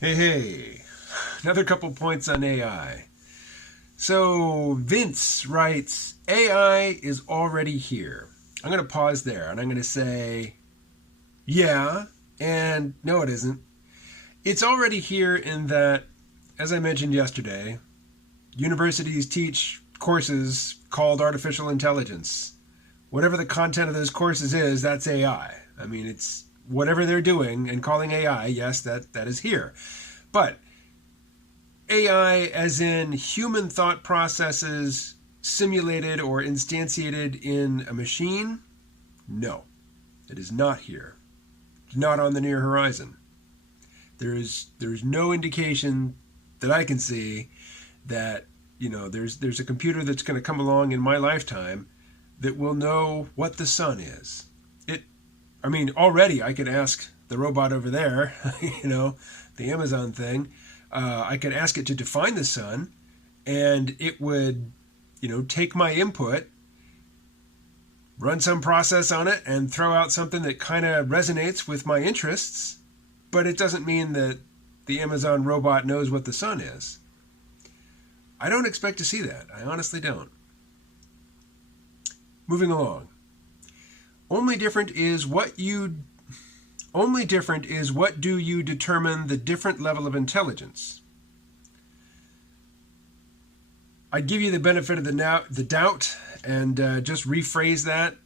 Hey, another couple points on AI. So, Vince writes AI is already here. I'm going to pause there and I'm going to say, yeah, and no, it isn't. It's already here in that, as I mentioned yesterday, universities teach courses called artificial intelligence. Whatever the content of those courses is, that's AI. I mean, it's whatever they're doing and calling AI, yes, that is here. But AI, as in human thought processes simulated or instantiated in a machine, no, it is not here. Not on the near horizon. There's no indication that I can see that there's a computer that's going to come along in my lifetime that will know what the sun is. I mean, already I could ask the robot over there, the Amazon thing. I could ask it to define the sun, and it would, take my input, run some process on it, and throw out something that kind of resonates with my interests. But it doesn't mean that the Amazon robot knows what the sun is. I don't expect to see that. I honestly don't. Moving along. Only different is what do you determine the different level of intelligence. I'd give you the benefit of the doubt and just rephrase that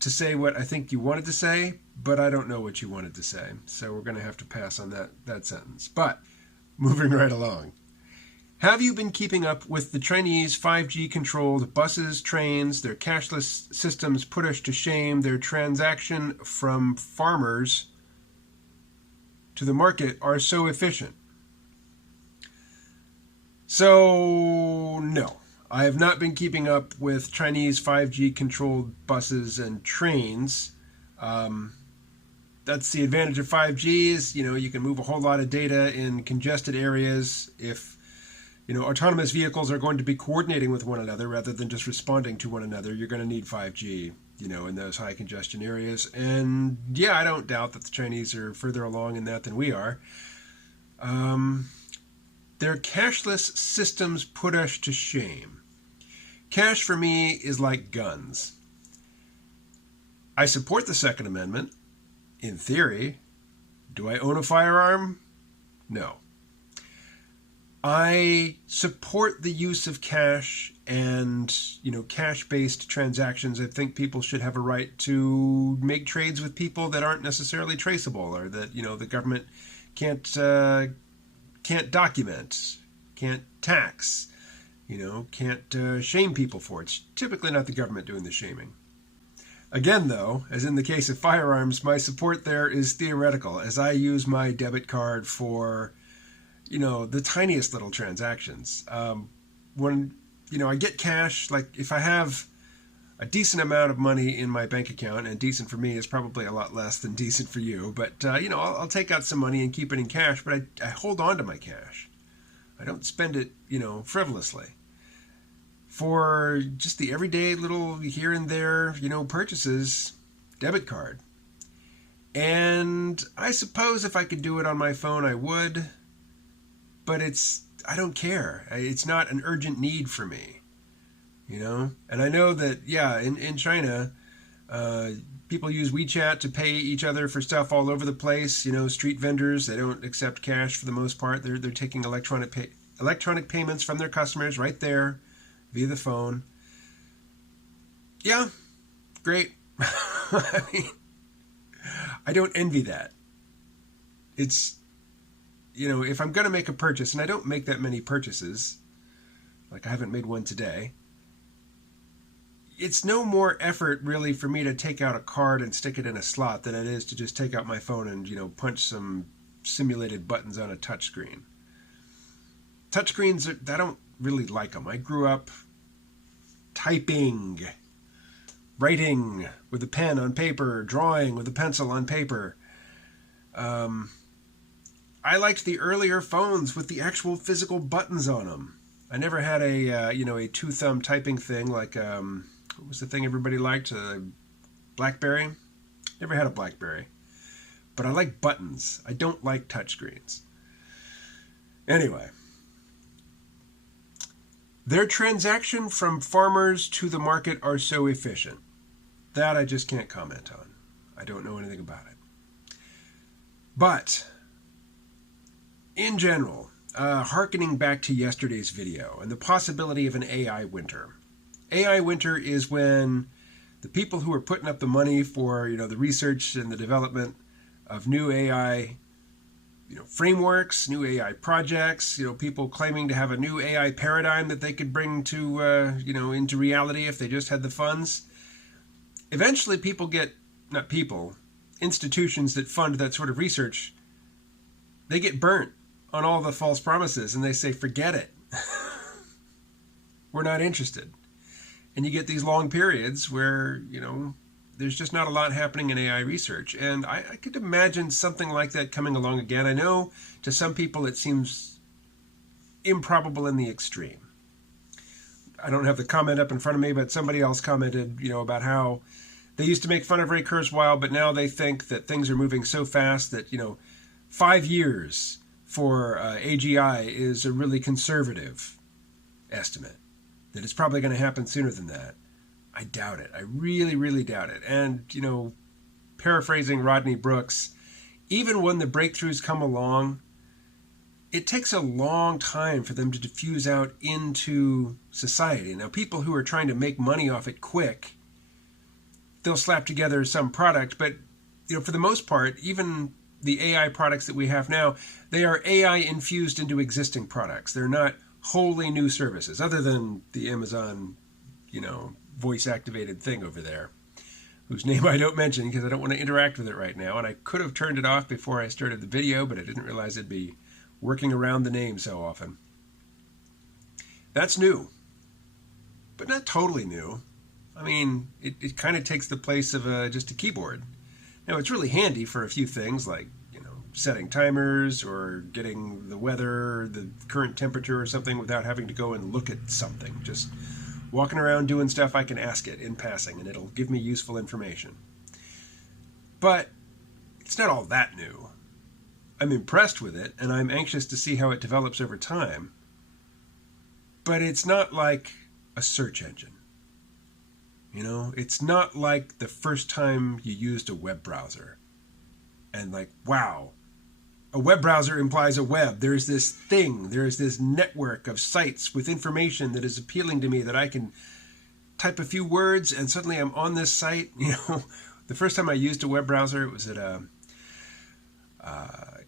to say what I think you wanted to say, but I don't know what you wanted to say, so we're going to have to pass on that sentence. But moving right along. Have you been keeping up with the Chinese 5G controlled buses, trains, their cashless systems put us to shame, their transaction from farmers to the market are so efficient? So, no. I have not been keeping up with Chinese 5G controlled buses and trains. That's the advantage of 5G is, you can move a whole lot of data in congested areas. If autonomous vehicles are going to be coordinating with one another rather than just responding to one another, you're going to need 5G, in those high congestion areas. And yeah, I don't doubt that the Chinese are further along in that than we are. Their cashless systems put us to shame. Cash for me is like guns. I support the Second Amendment, in theory. Do I own a firearm? No. I support the use of cash and, cash-based transactions. I think people should have a right to make trades with people that aren't necessarily traceable, or that, the government can't document, can't tax, can't shame people for. It's typically not the government doing the shaming. Again, though, as in the case of firearms, my support there is theoretical, as I use my debit card for the tiniest little transactions. When, I get cash, like if I have a decent amount of money in my bank account, and decent for me is probably a lot less than decent for you, but, I'll take out some money and keep it in cash, but I hold on to my cash. I don't spend it, frivolously. For just the everyday little here and there, purchases, debit card. And I suppose if I could do it on my phone, I would. But I don't care. It's not an urgent need for me, And I know that, yeah, in China, people use WeChat to pay each other for stuff all over the place. Street vendors, they don't accept cash for the most part. They're taking electronic payments from their customers right there via the phone. Yeah, great. I mean, I don't envy that. It's, if I'm going to make a purchase, and I don't make that many purchases, like I haven't made one today, it's no more effort really for me to take out a card and stick it in a slot than it is to just take out my phone and, punch some simulated buttons on a touchscreen. Touchscreens, I don't really like them. I grew up typing, writing with a pen on paper, drawing with a pencil on paper. I liked the earlier phones with the actual physical buttons on them. I never had a two-thumb typing thing like, what was the thing everybody liked? BlackBerry? Never had a BlackBerry. But I like buttons. I don't like touchscreens. Anyway, their transaction from farmers to the market are so efficient. That I just can't comment on. I don't know anything about it. But, in general, hearkening back to yesterday's video and the possibility of an AI winter. AI winter is when the people who are putting up the money for, the research and the development of new AI, frameworks, new AI projects, people claiming to have a new AI paradigm that they could bring to, into reality if they just had the funds. Eventually institutions that fund that sort of research, they get burnt on all the false promises and they say, forget it. We're not interested. And you get these long periods where, there's just not a lot happening in AI research. And I could imagine something like that coming along again. I know to some people it seems improbable in the extreme. I don't have the comment up in front of me, but somebody else commented, about how they used to make fun of Ray Kurzweil, but now they think that things are moving so fast that, 5 years for AGI is a really conservative estimate. That it's probably going to happen sooner than that. I doubt it. I really, really doubt it. And, paraphrasing Rodney Brooks, even when the breakthroughs come along, it takes a long time for them to diffuse out into society. Now, people who are trying to make money off it quick, they'll slap together some product, but for the most part, even the AI products that we have now, they are AI infused into existing products. They're not wholly new services, other than the Amazon, voice activated thing over there, whose name I don't mention because I don't want to interact with it right now. And I could have turned it off before I started the video, but I didn't realize it'd be working around the name so often. That's new, but not totally new. I mean, it kind of takes the place of just a keyboard. Now, it's really handy for a few things like, setting timers or getting the weather, the current temperature or something without having to go and look at something. Just walking around doing stuff, I can ask it in passing and it'll give me useful information. But it's not all that new. I'm impressed with it and I'm anxious to see how it develops over time. But it's not like a search engine. It's not like the first time you used a web browser and wow, a web browser implies a web. There's this thing, there's this network of sites with information that is appealing to me that I can type a few words and suddenly I'm on this site. The first time I used a web browser, it was at a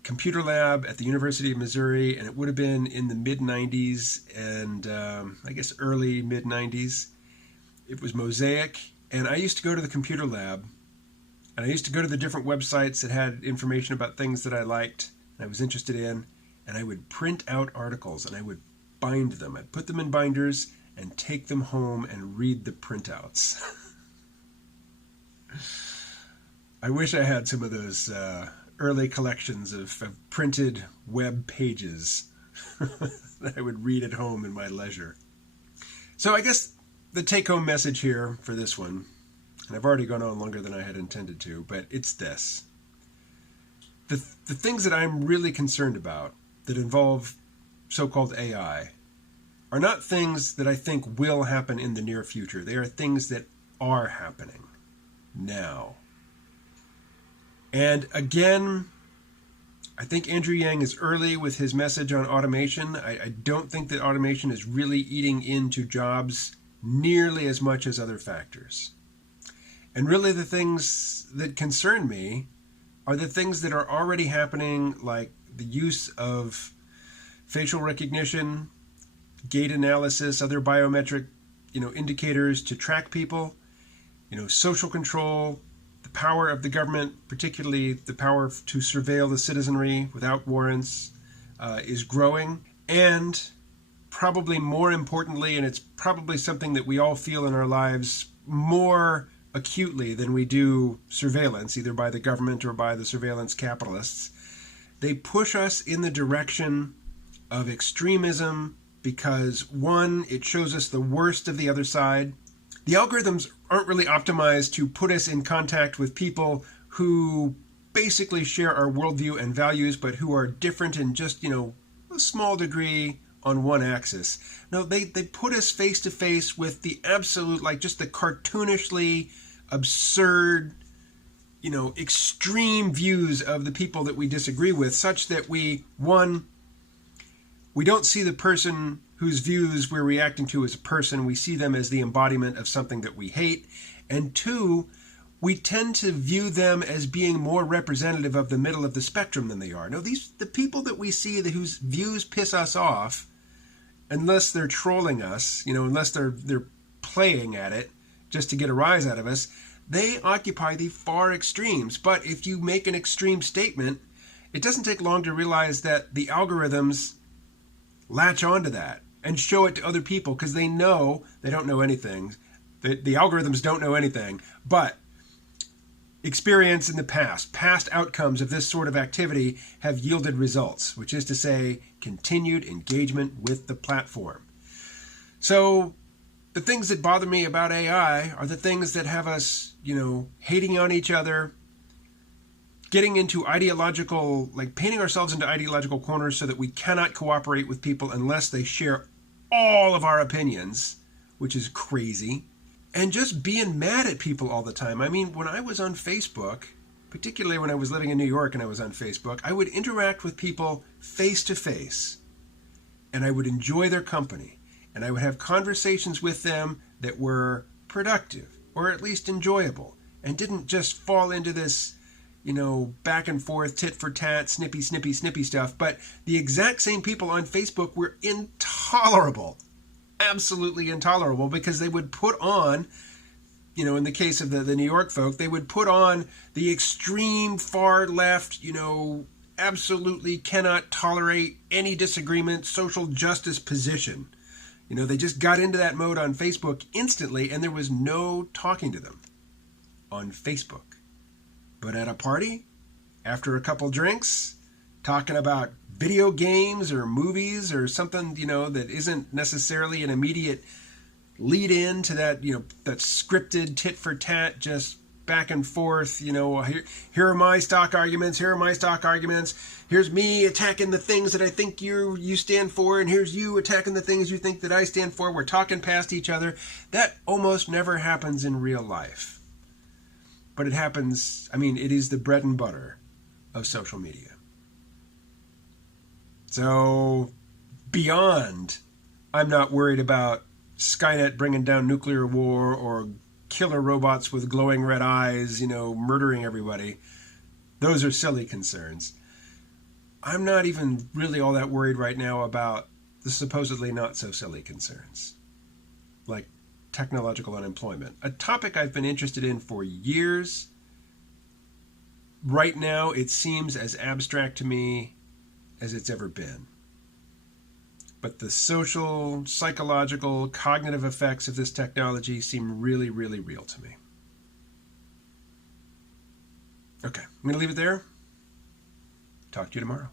computer lab at the University of Missouri, and it would have been in the mid-90s and I guess early mid-90s. It was Mosaic, and I used to go to the computer lab, and I used to go to the different websites that had information about things that I liked and I was interested in, and I would print out articles and I would bind them. I'd put them in binders and take them home and read the printouts. I wish I had some of those early collections of printed web pages that I would read at home in my leisure. So I guess the take-home message here for this one, and I've already gone on longer than I had intended to, but it's this. The things that I'm really concerned about that involve so-called AI are not things that I think will happen in the near future. They are things that are happening now. And again, I think Andrew Yang is early with his message on automation. I don't think that automation is really eating into jobs nearly as much as other factors. And really the things that concern me are the things that are already happening, like the use of facial recognition, gait analysis, other biometric, indicators to track people, social control, the power of the government, particularly the power to surveil the citizenry without warrants, is growing. And probably more importantly, and it's probably something that we all feel in our lives more acutely than we do surveillance, either by the government or by the surveillance capitalists, they push us in the direction of extremism because, one, it shows us the worst of the other side. The algorithms aren't really optimized to put us in contact with people who basically share our worldview and values, but who are different in just, a small degree on one axis. No, they put us face to face with the absolute, like just the cartoonishly absurd, extreme views of the people that we disagree with, such that we don't see the person whose views we're reacting to as a person. We see them as the embodiment of something that we hate. And two, we tend to view them as being more representative of the middle of the spectrum than they are. No, the people that we see whose views piss us off, unless they're trolling us, unless they're playing at it just to get a rise out of us, they occupy the far extremes. But if you make an extreme statement, it doesn't take long to realize that the algorithms latch onto that and show it to other people, because they know they don't know anything. The algorithms don't know anything, but experience in the past outcomes of this sort of activity have yielded results, which is to say, continued engagement with the platform. So the things that bother me about AI are the things that have us, hating on each other, getting into ideological, like painting ourselves into ideological corners so that we cannot cooperate with people unless they share all of our opinions, which is crazy. And just being mad at people all the time. I mean, when I was on Facebook, particularly when I was living in New York and I was on Facebook, I would interact with people face to face, and I would enjoy their company, and I would have conversations with them that were productive, or at least enjoyable, and didn't just fall into this, back and forth, tit for tat, snippy stuff. But the exact same people on Facebook were intolerable. Absolutely intolerable, because they would put on, in the case of the New York folk, they would put on the extreme far left, absolutely cannot tolerate any disagreement, social justice position. They just got into that mode on Facebook instantly, and there was no talking to them on Facebook. But at a party, after a couple drinks, talking about video games or movies or something, that isn't necessarily an immediate lead in to that, that scripted tit for tat, just back and forth, here are my stock arguments, here's me attacking the things that I think you stand for, and here's you attacking the things you think that I stand for. We're talking past each other. That almost never happens in real life. But it happens, it is the bread and butter of social media. So, beyond, I'm not worried about Skynet bringing down nuclear war or killer robots with glowing red eyes, murdering everybody. Those are silly concerns. I'm not even really all that worried right now about the supposedly not so silly concerns, like technological unemployment, a topic I've been interested in for years. Right now, it seems as abstract to me as it's ever been. But the social, psychological, cognitive effects of this technology seem really, really real to me. Okay, I'm going to leave it there. Talk to you tomorrow.